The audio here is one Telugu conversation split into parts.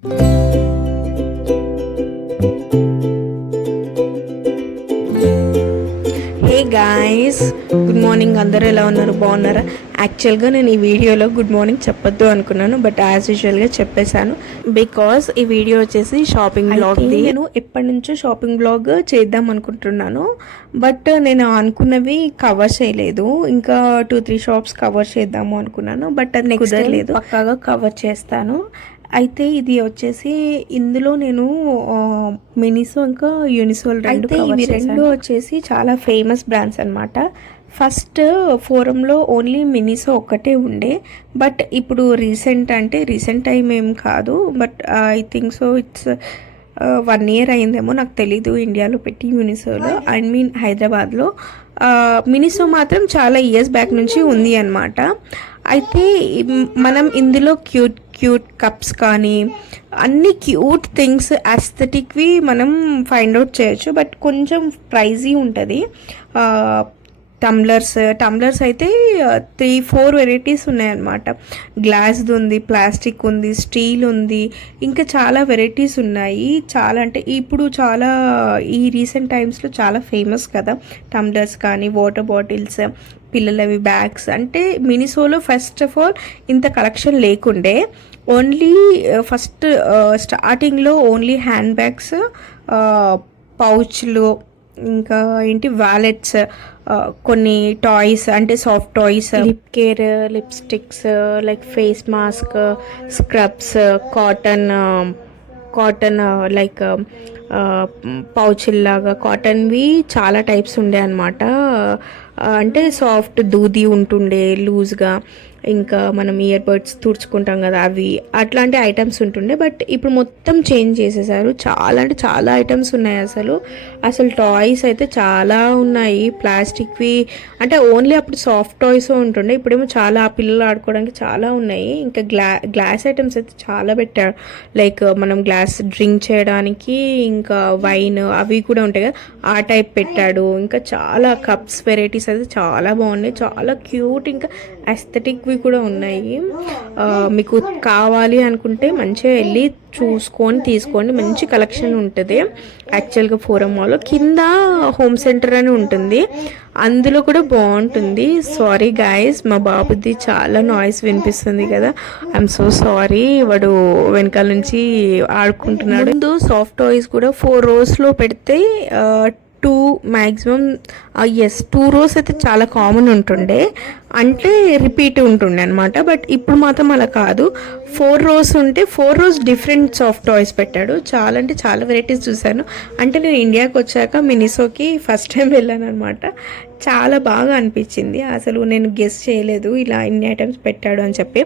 Hey guys, good morning. అందరూ ఎలా ఉన్నారు? బాగున్నారా? యాక్చువల్గా నేను ఈ వీడియోలో గుడ్ మార్నింగ్ చెప్పొద్దు అనుకున్నాను, బట్ యాజ్ యూజువల్గా చెప్పేశాను. బికాస్ ఈ వీడియో వచ్చేసి షాపింగ్ బ్లాగ్. నేను ఎప్పటి నుంచో షాపింగ్ బ్లాగ్ చేద్దాం అనుకుంటున్నాను, బట్ నేను అనుకున్నవి కవర్ చేయలేదు. ఇంకా 2-3 షాప్స్ కవర్ చేద్దాము అనుకున్నాను, బట్ అది కుదరలేదు. పక్కాగా కవర్ చేస్తాను. అయితే ఇది వచ్చేసి ఇందులో నేను మినిసో ఇంకా యూనిసోల్ రెండు వచ్చేసి చాలా ఫేమస్ బ్రాండ్స్ అనమాట. ఫస్ట్ ఫోరంలో ఓన్లీ మినిసో ఒక్కటే ఉండే, బట్ ఇప్పుడు రీసెంట్ టైం ఏం కాదు, but I think so it's 1 year అయిందేమో, నాకు తెలీదు ఇండియాలో పెట్టి యూనిసోలో, హైదరాబాద్లో. మినిసో మాత్రం చాలా ఇయర్స్ బ్యాక్ నుంచి ఉంది అనమాట. అయితే మనం ఇందులో క్యూట్ కప్స్ కానీ అన్ని క్యూట్ థింగ్స్ అస్థెటిక్వి మనం ఫైండ్ అవుట్ చేయొచ్చు, బట్ కొంచెం ప్రైజీ ఉంటుంది. టంబ్లర్స్ అయితే 3-4 వెరైటీస్ ఉన్నాయన్నమాట. గ్లాస్ది ఉంది, ప్లాస్టిక్ ఉంది, స్టీల్ ఉంది, ఇంకా చాలా వెరైటీస్ ఉన్నాయి. చాలా అంటే ఇప్పుడు చాలా ఈ రీసెంట్ టైమ్స్లో చాలా ఫేమస్ కదా టంబ్లర్స్ కానీ, వాటర్ బాటిల్స్, పిల్లలవి బ్యాగ్స్. అంటే మినిసోలో ఫస్ట్ ఆఫ్ ఆల్ ఇంత కలెక్షన్ లేకుండే. ఓన్లీ ఫస్ట్ స్టార్టింగ్లో ఓన్లీ హ్యాండ్ బ్యాగ్స్, పౌచ్లు, ఇంకా వ్యాలెట్స్, కొన్ని టాయ్స్ అంటే soft toys, lip care, lipsticks, like face mask, scrubs, cotton like పౌచిల్లాగా కాటన్వి చాలా టైప్స్ ఉండే అనమాట. అంటే సాఫ్ట్ దూది ఉంటుండే లూజ్గా, ఇంకా మనం ఇయర్ బడ్స్ తుడుచుకుంటాం కదా అవి, అట్లాంటి ఐటమ్స్ ఉంటుండే. బట్ ఇప్పుడు మొత్తం చేంజ్ చేసేసారు. చాలా అంటే చాలా ఐటమ్స్ ఉన్నాయి. అసలు టాయ్స్ అయితే చాలా ఉన్నాయి, ప్లాస్టిక్వి. అంటే ఓన్లీ అప్పుడు సాఫ్ట్ టాయ్స్ ఉంటుండే, ఇప్పుడేమో చాలా పిల్లలు ఆడుకోవడానికి చాలా ఉన్నాయి. ఇంకా గ్లాస్ ఐటమ్స్ అయితే చాలా పెట్టారు. లైక్ మనం గ్లాస్ డ్రింక్ చేయడానికి, ఇంకా వైన్ అవి కూడా ఉంటాయి కదా, ఆ టైప్ పెట్టాడు. ఇంకా చాలా కప్స్ వెరైటీస్ అయితే చాలా బాగున్నాయి, చాలా క్యూట్, ఇంకా అస్థెటిక్వి కూడా ఉన్నాయి. మీకు కావాలి అనుకుంటే మంచిగా వెళ్ళి చూసుకొని తీసుకోండి, మంచి కలెక్షన్ ఉంటుంది. యాక్చువల్గా ఫోరం మాల్లో కింద హోమ్ సెంటర్ అని ఉంటుంది, అందులో కూడా బాగుంటుంది. సారీ గాయస్, మా బాబుది చాలా నాయిస్ వినిపిస్తుంది కదా, ఐఎమ్ సో సారీ. వాడు వెనకాల నుంచి ఆడుకుంటున్నాడు. ముందు సాఫ్ట్ టాయ్స్ కూడా 4 rows పెడితే 2 మ్యాక్సిమం 2 rows అయితే చాలా కామన్ ఉంటుండే, అంటే రిపీట్ ఉంటుండే అనమాట. బట్ ఇప్పుడు మాత్రం అలా కాదు, 4 rows ఉంటే 4 rows డిఫరెంట్ సాఫ్ట్ టాయ్స్ పెట్టాడు. చాలా అంటే చాలా వెరైటీస్ చూశాను. అంటే నేను ఇండియాకి వచ్చాక మినిసోకి ఫస్ట్ టైం వెళ్ళాను అనమాట. చాలా బాగా అనిపించింది. అసలు నేను గెస్ చేయలేదు ఇలా ఇన్ని ఐటమ్స్ పెట్టాడు అని చెప్పి.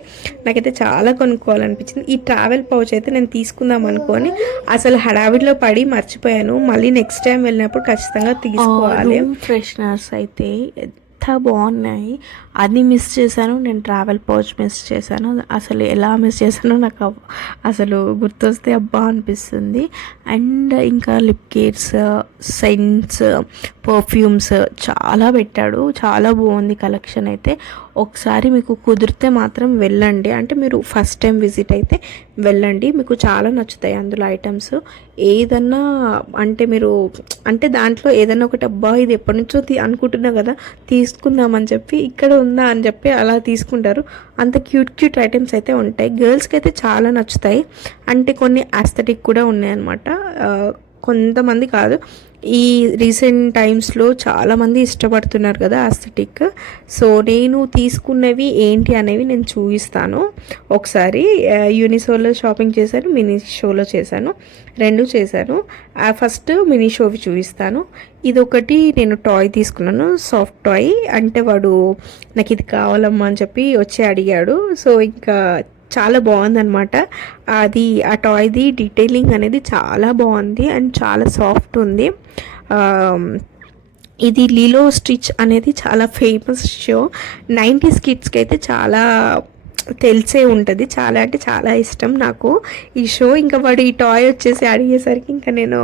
నాకైతే చాలా కొనుక్కోవాలనిపించింది. ఈ ట్రావెల్ పౌచ్ అయితే నేను తీసుకుందాం అనుకొని అసలు హడావిడిలో పడి మర్చిపోయాను. మళ్ళీ నెక్స్ట్ టైం వెళ్ళినప్పుడు ఖచ్చితంగా తీసుకోవాలి. ఫ్రెషనర్స్ అయితే ఎంత బాగున్నాయి, అది మిస్ చేశాను. నేను ట్రావెల్ పౌచ్ మిస్ చేశాను. అసలు ఎలా మిస్ చేశానో నాకు అసలు గుర్తొస్తే అబ్బా అనిపిస్తుంది. అండ్ ఇంకా లిప్ కేర్స్, సెంట్స్, పర్ఫ్యూమ్స్ చాలా పెట్టాడు. చాలా బాగుంది కలెక్షన్ అయితే. ఒకసారి మీకు కుదిరితే మాత్రం వెళ్ళండి. అంటే మీరు ఫస్ట్ టైం విజిట్ అయితే వెళ్ళండి, మీకు చాలా నచ్చుతాయి అందులో ఐటమ్స్. ఏదన్నా అంటే మీరు అంటే దాంట్లో ఏదన్నా ఒకటి అబ్బా ఇది ఎప్పటి నుంచో అనుకుంటున్నా కదా తీసుకుందామని చెప్పి, ఇక్కడ ఉందా అని చెప్పి అలా తీసుకుంటారు. అంత క్యూట్ ఐటమ్స్ అయితే ఉంటాయి. గర్ల్స్కి అయితే చాలా నచ్చుతాయి. అంటే కొన్ని ఆస్థెటిక్ కూడా ఉన్నాయన్నమాట. కొంతమంది కాదు, ఈ రీసెంట్ టైమ్స్లో చాలామంది ఇష్టపడుతున్నారు కదా ఆస్థెటిక్. సో నేను తీసుకున్నవి ఏంటి అనేవి నేను చూపిస్తాను. ఒకసారి యూనిసోలో షాపింగ్ చేశాను, మినిషోలో చేశాను, 2 చేశాను. ఫస్ట్ మినిషోవి చూపిస్తాను. ఇదొకటి నేను టాయ్ తీసుకున్నాను, సాఫ్ట్ టాయ్. అంటే వాడు నాకు ఇది కావాలమ్మా అని చెప్పి వచ్చి అడిగాడు. సో ఇంకా చాలా బాగుందన్నమాట. అది ఆ టాయ్ది డీటెయిలింగ్ అనేది చాలా బాగుంది అండ్ చాలా సాఫ్ట్ ఉంది. ఇది లీలో స్టిచ్ అనేది చాలా ఫేమస్ షో. 90s కిడ్స్కి అయితే చాలా తెలిసే ఉంటుంది. చాలా అంటే చాలా ఇష్టం నాకు ఈ షో. ఇంకా వాడు ఈ టాయ్ వచ్చేసి అడిగేసరికి ఇంకా నేను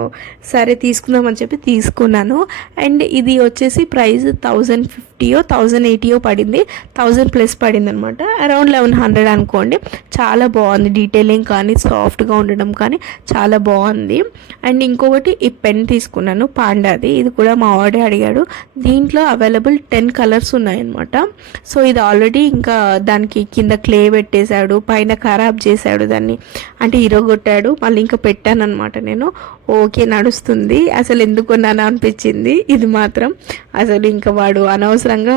సరే తీసుకుందామని చెప్పి తీసుకున్నాను. అండ్ ఇది వచ్చేసి ప్రైస్ 1050 1080 పడింది, 1000+ పడింది అనమాట. అరౌండ్ 1100 అనుకోండి. చాలా బాగుంది, డీటెయిలింగ్ కానీ సాఫ్ట్గా ఉండడం కానీ చాలా బాగుంది. అండ్ ఇంకొకటి ఈ పెన్ తీసుకున్నాను పాండాది, ఇది కూడా మా వాడే అడిగాడు. దీంట్లో అవైలబుల్ 10 కలర్స్ ఉన్నాయన్నమాట. సో ఇది ఆల్రెడీ ఇంకా దానికి కింద క్లే పెట్టేశాడు, పైన ఖరాబ్ చేశాడు దాన్ని, అంటే ఇరగొట్టాడు. మళ్ళీ ఇంకా పెట్టాను అనమాట నేను. ఓకే నడుస్తుంది, అసలు ఎందుకు కొన్నాను అనిపించింది ఇది మాత్రం. అసలు ఇంకా వాడు అనవసరంగా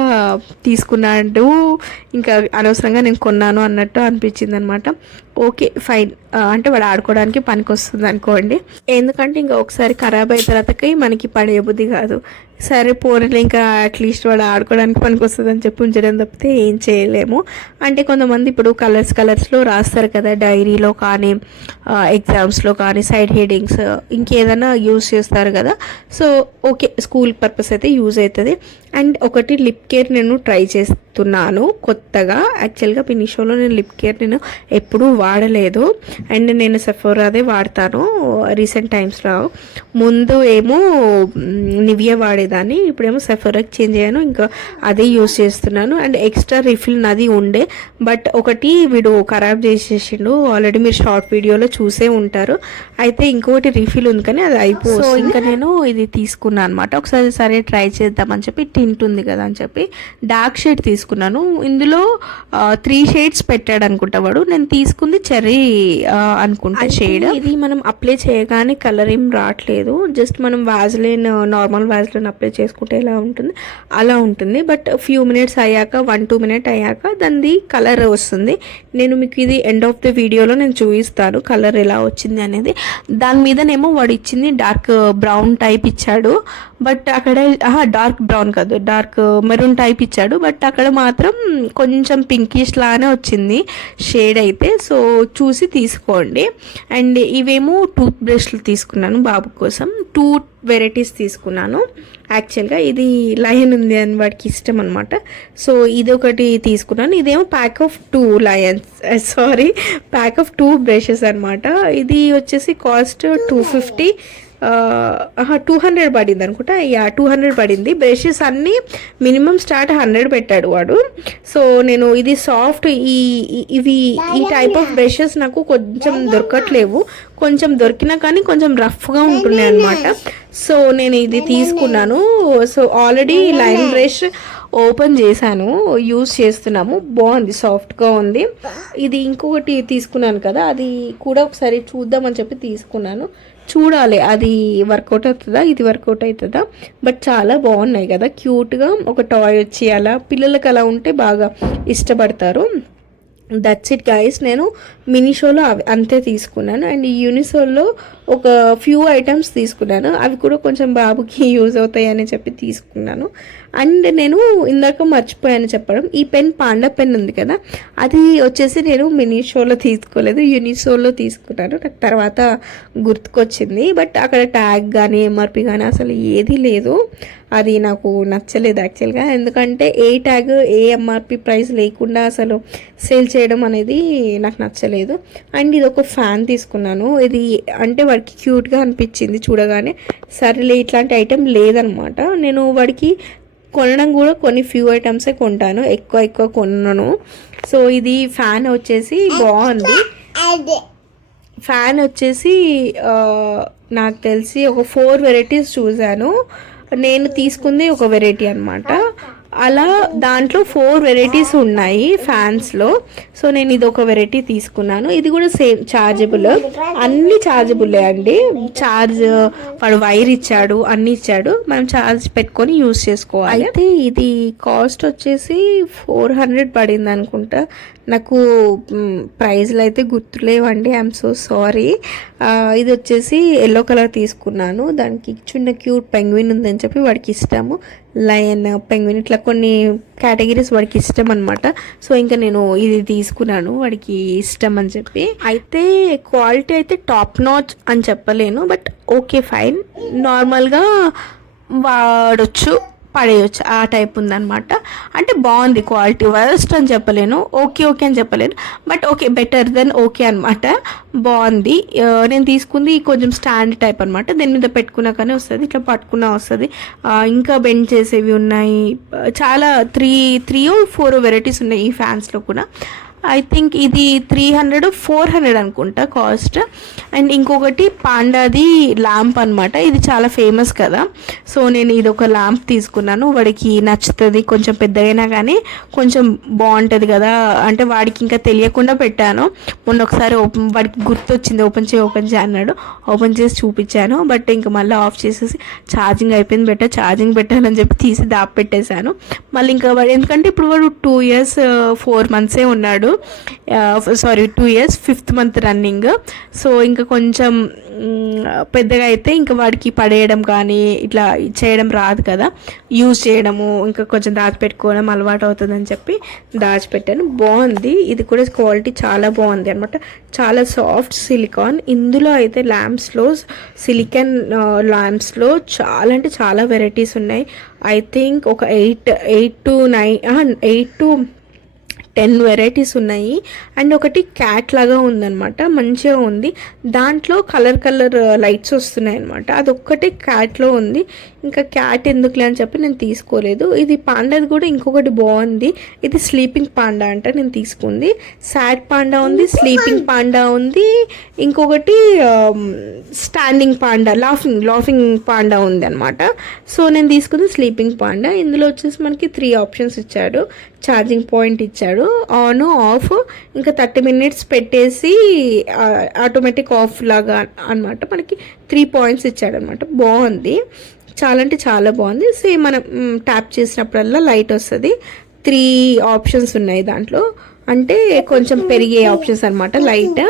తీసుకున్నాడు, ఇంకా అనవసరంగా నేను కొన్నాను అన్నట్టు అనిపించింది అనమాట. ఓకే ఫైన్, అంటే వాడు ఆడుకోవడానికి పనికి వస్తుంది అనుకోండి. ఎందుకంటే ఇంకా ఒకసారి ఖరాబ్ అయిన తర్వాతకి మనకి పడే బుద్ధి కాదు. సరే పోనీ ఇంకా అట్లీస్ట్ వాడు ఆడుకోవడానికి పనికి వస్తుంది అని చెప్పి ఉంచడం తప్పితే ఏం చేయలేము. అంటే కొంతమంది ఇప్పుడు కలర్స్లో రాస్తారు కదా, డైరీలో కానీ ఎగ్జామ్స్లో కానీ సైడ్ హెడింగ్స్ ఇంకేదైనా యూజ్ చేస్తారు కదా. సో ఓకే స్కూల్ పర్పస్ అయితే యూజ్ అవుతుంది. అండ్ ఒకటి లిప్ కేర్ నేను ట్రై చేస్తున్నాను కొత్తగా. యాక్చువల్గా ఫినిషోలో నేను లిప్ కేర్ నేను ఎప్పుడూ వాడలేదు. అండ్ నేను సెఫోరాదే వాడతాను రీసెంట్ టైమ్స్లో. ముందు ఏమో నివియా వాడేదాన్ని, ఇప్పుడేమో సెఫోరాకి చేంజ్ అయ్యాను, ఇంకా అదే యూజ్ చేస్తున్నాను. అండ్ ఎక్స్ట్రా రిఫిల్ నాది ఉండే, బట్ ఒకటి వీడు ఖరాబ్ చేసేసిండు. ఆల్రెడీ మీరు షార్ట్ వీడియోలో చూసే ఉంటారు. అయితే ఇంకొకటి రిఫిల్ ఉంది కానీ అది అయిపోయింది. సో ఇంకా నేను ఇది తీసుకున్నాను అనమాట. ఒకసారి సరే ట్రై చేద్దామని చెప్పి, టింట్ ఉంది కదా అని చెప్పి డార్క్ షేడ్ తీసుకున్నాను. ఇందులో 3 షేడ్స్ పెట్టాడు అనుకుంటా వాడు. నేను తీసుకుంది చెర్రీ అనుకుంటా షేడ్. ఇది మనం అప్లై చేయగానే కలర్ ఏం రావట్లేదు, జస్ట్ మనం వాజ్లైన్ నార్మల్ వాజ్లైన్ అప్లై చేసుకుంటే ఎలా ఉంటుంది అలా ఉంటుంది. బట్ ఫ్యూ మినిట్స్ అయ్యాక 1-2 మినిట్ అయ్యాక దాన్ని కలర్ వస్తుంది. నేను మీకు ఇది ఎండ్ ఆఫ్ ద వీడియోలో నేను చూపిస్తాను కలర్ ఎలా వచ్చింది అనేది. దాని మీదనేమో వాడు ఇచ్చింది డార్క్ బ్రౌన్ టైప్ ఇచ్చాడు, బట్ అక్కడ డార్క్ బ్రౌన్ కాదు, డార్క్ మెరూన్ టైప్ ఇచ్చాడు. బట్ అక్కడ మాత్రం కొంచెం పింకిష్ లానే వచ్చింది షేడ్ అయితే. సో చూసి తీసుకోండి. అండ్ ఇవేమో టూత్ బ్రష్లు తీసుకున్నాను బాబు కోసం. 2 వెరైటీస్ తీసుకున్నాను. యాక్చువల్గా ఇది లయన్ ఉంది అని వాడికి ఇష్టం అనమాట. సో ఇది ఒకటి తీసుకున్నాను. ఇదేమో ప్యాక్ ఆఫ్ 2 బ్రషెస్ అనమాట. ఇది వచ్చేసి కాస్ట్ 250, 200 పడింది అనుకుంటా. 200 పడింది. బ్రషెస్ అన్నీ మినిమం స్టార్ట్ 100 పెట్టాడు వాడు. సో నేను ఇది సాఫ్ట్ ఇవి ఈ టైప్ ఆఫ్ బ్రషెస్ నాకు కొంచెం దొరకట్లేవు, కొంచెం దొరికినా కానీ కొంచెం రఫ్గా ఉంటున్నాయి అనమాట. సో నేను ఇది తీసుకున్నాను. So already line brush open చేశాను, యూజ్ చేస్తున్నాము, బాగుంది, సాఫ్ట్గా ఉంది. ఇది ఇంకొకటి తీసుకున్నాను కదా, అది కూడా ఒకసారి చూద్దామని చెప్పి తీసుకున్నాను. చూడాలి అది వర్కౌట్ అవుతుందా, ఇది వర్కౌట్ అవుతుందా. బట్ చాలా బాగున్నాయి కదా, క్యూట్గా ఒక టాయ్ వచ్చి అలా పిల్లలకి అలా ఉంటే బాగా ఇష్టపడతారు. That's it guys. నేను మినిషోలో అంతే తీసుకున్నాను. అండ్ యూనిసోల్లో ఒక ఫ్యూ ఐటమ్స్ తీసుకున్నాను, అవి కూడా కొంచెం బాబుకి యూజ్ అవుతాయి అని చెప్పి తీసుకున్నాను. అండ్ నేను ఇందాక మర్చిపోయాను చెప్పడం, ఈ పెన్ పాండా పెన్ ఉంది కదా, అది వచ్చేసి నేను మినిషోలో తీసుకోలేదు, యూనిసోలో తీసుకున్నాను. నాకు తర్వాత గుర్తుకొచ్చింది. బట్ అక్కడ ట్యాగ్ కానీ ఎంఆర్పి కానీ అసలు ఏది లేదు. అది నాకు నచ్చలేదు యాక్చువల్గా, ఎందుకంటే ఏ ట్యాగ్ ఏ ఎంఆర్పి ప్రైస్ లేకుండా అసలు సేల్ చేయడం అనేది నాకు నచ్చలేదు. అండ్ ఇది ఒక ఫ్యాన్ తీసుకున్నాను. ఇది అంటే వాడికి క్యూట్గా అనిపించింది చూడగానే, సరేలే ఇట్లాంటి ఐటెం లేదనమాట. నేను వాడికి కొనడం కూడా కొన్ని ఫ్యూ ఐటమ్సే కొంటాను, ఎక్కువ కొన్నాను. సో ఇది ఫ్యాన్ వచ్చేసి బాగుంది. ఫ్యాన్ వచ్చేసి నాకు తెలిసి ఒక 4 వెరైటీస్ చూశాను, నేను తీసుకుంది ఒక వెరైటీ అనమాట. అలా దాంట్లో 4 వెరైటీస్ ఉన్నాయి ఫ్యాన్స్లో. సో నేను ఇది ఒక వెరైటీ తీసుకున్నాను. ఇది కూడా సేమ్ ఛార్జబుల్, అన్ని ఛార్జబుల్లే అండి. ఛార్జ్ వాడు వైర్ ఇచ్చాడు, అన్ని ఇచ్చాడు, మనం ఛార్జ్ పెట్టుకొని యూజ్ చేసుకోవాలి. అయితే ఇది కాస్ట్ వచ్చేసి 400 పడింది అనుకుంటా. నాకు ప్రైజ్లు అయితే గుర్తులేవండి, ఐఎమ్ సో సారీ. ఇది వచ్చేసి ఎల్లో కలర్ తీసుకున్నాను. దానికి చిన్న క్యూట్ పెంగ్విన్ ఉందని చెప్పి వాడికి ఇష్టము, లయన్, పెంగ్విన్, ఇట్లా కొన్ని కేటగిరీస్ వాడికి ఇష్టం అనమాట. సో ఇంకా నేను ఇది తీసుకున్నాను వాడికి ఇష్టం అని చెప్పి. అయితే క్వాలిటీ అయితే టాప్ నాచ్ అని చెప్పలేను, బట్ ఓకే ఫైన్, నార్మల్గా వాడొచ్చు, పడేయచ్చు, ఆ టైప్ ఉందన్నమాట. అంటే బాగుంది క్వాలిటీ, వరస్ట్ అని చెప్పలేను, ఓకే ఓకే అని చెప్పలేను, but okay better then okay అనమాట. బాగుంది. నేను తీసుకుంది కొంచెం స్టాండ్ టైప్ అనమాట, దీని మీద పెట్టుకున్నాకనే వస్తుంది, ఇట్లా పట్టుకున్నా వస్తుంది. ఇంకా బెండ్ చేసేవి ఉన్నాయి, చాలా 3-4 వెరైటీస్ ఉన్నాయి ఈ ఫ్యాన్స్లో కూడా. ఐ థింక్ ఇది 300-400 అనుకుంటా కాస్ట్. అండ్ ఇంకొకటి పాండాది ల్యాంప్ అనమాట, ఇది చాలా ఫేమస్ కదా, సో నేను ఇది ఒక ల్యాంప్ తీసుకున్నాను. వాడికి నచ్చుతుంది, కొంచెం పెద్దగైనా కానీ కొంచెం బాగుంటుంది కదా, అంటే వాడికి ఇంకా తెలియకుండా పెట్టాను. మొన్న ఒకసారి వాడికి గుర్తొచ్చింది, ఓపెన్ చేయి అన్నాడు, ఓపెన్ చేసి చూపించాను. బట్ ఇంకా మళ్ళీ ఆఫ్ చేసేసి ఛార్జింగ్ అయిపోయింది, ఛార్జింగ్ పెట్టాలని చెప్పి తీసి పెట్టేశాను. మళ్ళీ ఇంకా వాడు, ఎందుకంటే ఇప్పుడు వాడు 2 years 4 months ఉన్నాడు, sorry 2 years 5th month running. So ఇంకా కొంచెం పెద్దగా అయితే ఇంకా వాడికి పడేయడం కానీ ఇట్లా చేయడం రాదు కదా, యూజ్ చేయడము ఇంకా కొంచెం దాచిపెట్టుకోవడం అలవాటు అవుతుందని చెప్పి దాచిపెట్టాను. బాగుంది, ఇది కూడా క్వాలిటీ చాలా బాగుంది అనమాట, చాలా సాఫ్ట్ సిలికాన్. ఇందులో అయితే ల్యాంప్స్లో, సిలికాన్ ల్యాంప్స్లో చాలా అంటే చాలా వెరైటీస్ ఉన్నాయి. ఐ థింక్ ఒక 8 to 10 వెరైటీస్ ఉన్నాయి. అండ్ ఒకటి క్యాట్ లాగా ఉందన్నమాట, మంచిగా ఉంది. దాంట్లో కలర్ లైట్స్ వస్తున్నాయి అనమాట, అదొక్కటే క్యాట్లో ఉంది. ఇంకా క్యాట్ ఎందుకులే అని చెప్పి నేను తీసుకోలేదు. ఇది పాండాది కూడా ఇంకొకటి బాగుంది, ఇది స్లీపింగ్ పాండా అంట, నేను తీసుకుంది. సాడ్ పాండా ఉంది, స్లీపింగ్ పాండా ఉంది, ఇంకొకటి స్టాండింగ్ పాండా, లాఫింగ్ పాండా ఉంది అనమాట. సో నేను తీసుకుంది స్లీపింగ్ పాండా. ఇందులో వచ్చేసి మనకి 3 ఆప్షన్స్ ఇచ్చాడు, ఛార్జింగ్ పాయింట్ ఇచ్చాడు, ఆన్ ఆఫ్, ఇంకా 30 minutes పెట్టేసి ఆటోమేటిక్ ఆఫ్ లాగా అనమాట. మనకి 3 points ఇచ్చాడు అనమాట. బాగుంది, చాలా అంటే చాలా బాగుంది. సేమ్ మనం ట్యాప్ చేసినప్పుడల్లా లైట్ వస్తుంది. 3 options ఉన్నాయి దాంట్లో, అంటే కొంచెం పెరిగే ఆప్షన్స్ అనమాట. లైట్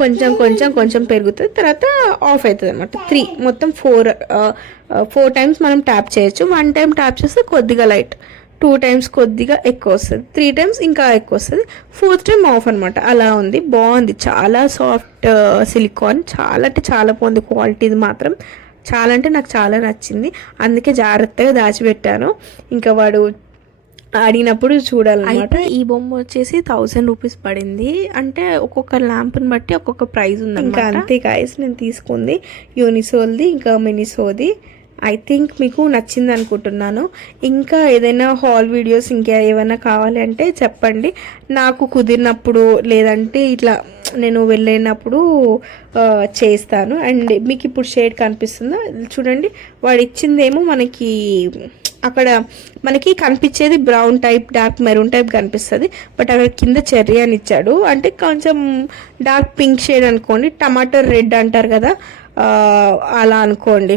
కొంచెం పెరుగుతుంది, తర్వాత ఆఫ్ అవుతుంది అనమాట. 3 మొత్తం 4 times మనం ట్యాప్ చేయొచ్చు. 1 time ట్యాప్ చేస్తే కొద్దిగా లైట్, 2 times కొద్దిగా ఎక్కువ వస్తుంది, 3 times ఇంకా ఎక్కువ వస్తుంది, 4th time ఆఫ్ అనమాట. అలా ఉంది, బాగుంది, చాలా సాఫ్ట్ సిలికాన్, చాలా అంటే చాలా బాగుంది క్వాలిటీ. ఇది మాత్రం చాలా అంటే నాకు చాలా నచ్చింది, అందుకే జాగ్రత్తగా దాచిపెట్టాను. ఇంకా వాడు అడిగినప్పుడు చూడాలన్నమాట. ఈ బొమ్మ వచ్చేసి 1000 rupees పడింది, అంటే ఒక్కొక్క ల్యాంప్ని బట్టి ఒక్కొక్క ప్రైస్ ఉంది. ఇంకా అంతే గాయస్, నేను తీసుకుంది యూనిసోల్ది, ఇంకా మినిసోది. ఐ థింక్ మీకు నచ్చింది అనుకుంటున్నాను. ఇంకా ఏదైనా హాల్ వీడియోస్ ఇంకా ఏమైనా కావాలి అంటే చెప్పండి, నాకు కుదిరినప్పుడు లేదంటే ఇట్లా నేను వెళ్ళినప్పుడు చేస్తాను. అండ్ మీకు ఇప్పుడు షేడ్ కనిపిస్తుందా చూడండి, వాడు ఇచ్చిందేమో మనకి అక్కడ మనకి కనిపించేది brown type, dark maroon type కనిపిస్తుంది, బట్ అక్కడ కింద చెర్రీ అని ఇచ్చాడు, అంటే కొంచెం డార్క్ పింక్ షేడ్ అనుకోండి, టమాటో రెడ్ అంటారు కదా అలా అనుకోండి,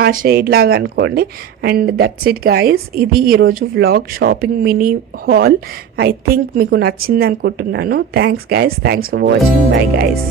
ఆ షేడ్ లాగా అనుకోండి. అండ్ దట్స్ ఇట్ గాయస్, ఇది ఈరోజు vlog, shopping mini hall. I think మీకు నచ్చింది అనుకుంటున్నాను. Thanks guys, thanks for watching, by guys.